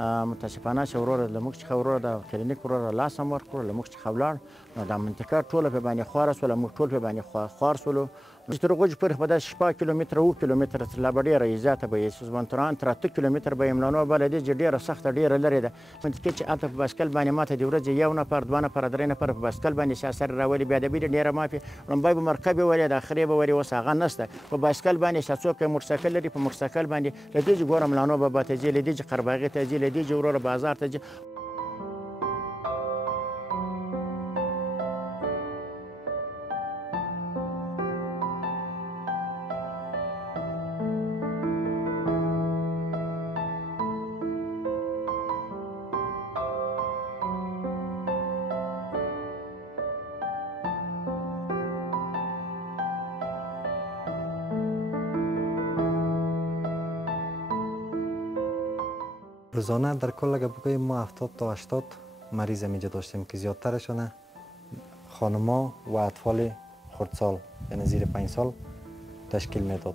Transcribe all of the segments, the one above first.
متاسفانه چې وروره له موږ څخه وروره د کلینیک وروره لاس هم ورکړو، له موږ څخه ولاړ، نو دا منطقه ټوله پرې باندې خواره شوله، موږ ټول پرې باندې خوار شولو. چې تر هغو پورې په داسې 6 کیلومتره 7 کیلومتره لا به ډېره زیاته به یې سوزبنتران تر 8 کیلومتره به یې ملانو بله دې چې ډېره سخته ډېره لرې ده. منطقې چې هلته په بایسکل باندې ماته د ورځې 1 نفر 2 نفره 3 نفره په بایسکل باندې سر راولي، بیا د بېلې ډېره مافي لومبی به مرکب یې ولې د اخرې به ولې اوس هغه نشته. په بایسکل باندې چې څوک موټرسایکل لري په موټرسایکل باندې له دې چې ګوره ملانو بابا ته ځي، له دې چې قرباغې ته ځي، له دې چې وروره بازار ته ځي. روزانه در کل اگر بگوییم ما 70 تا 80 مریض اینجا داشتیم که زیادترشون خانما و اطفال خردسال یعنی زیر 5 سال تشکیل میداد.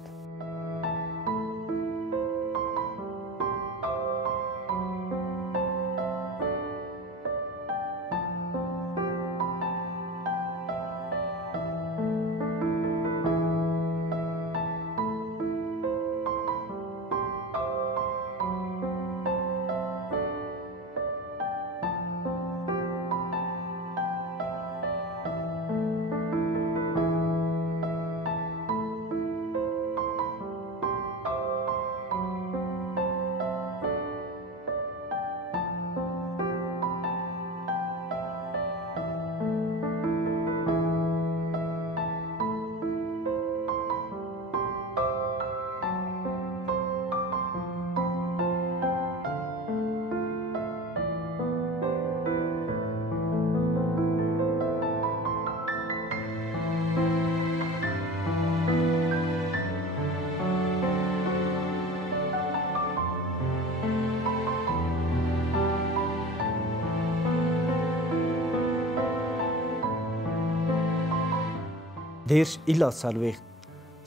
دیرش الا څلوېښت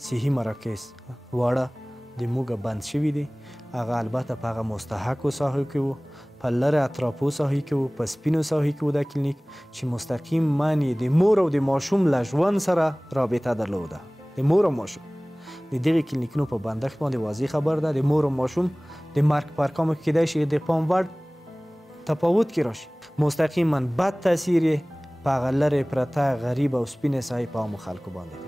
صحي مراکز واړه د موږه بند شوي دي. هغه البته په هغه مستحقو ساحو کې وو، په لرې اطرافو ساحې کې وو، په سپینو ساحې کې وو دا کلینیک چې مستقیم من یې د مور او د ماشوم له ژوند سره رابطه درلوده. د مور او ماشوم د دغې کلینیکونو په بندښت باندې واضح خبر ده د مور او ماشوم د مرګ په ارقامو کې کیدای شي د پام وړ تفاوت کې راشي. مستقیما بد تاثیر یې په هغه لرې پرته غریب او سپینې ساحې په عامو خلکو باندې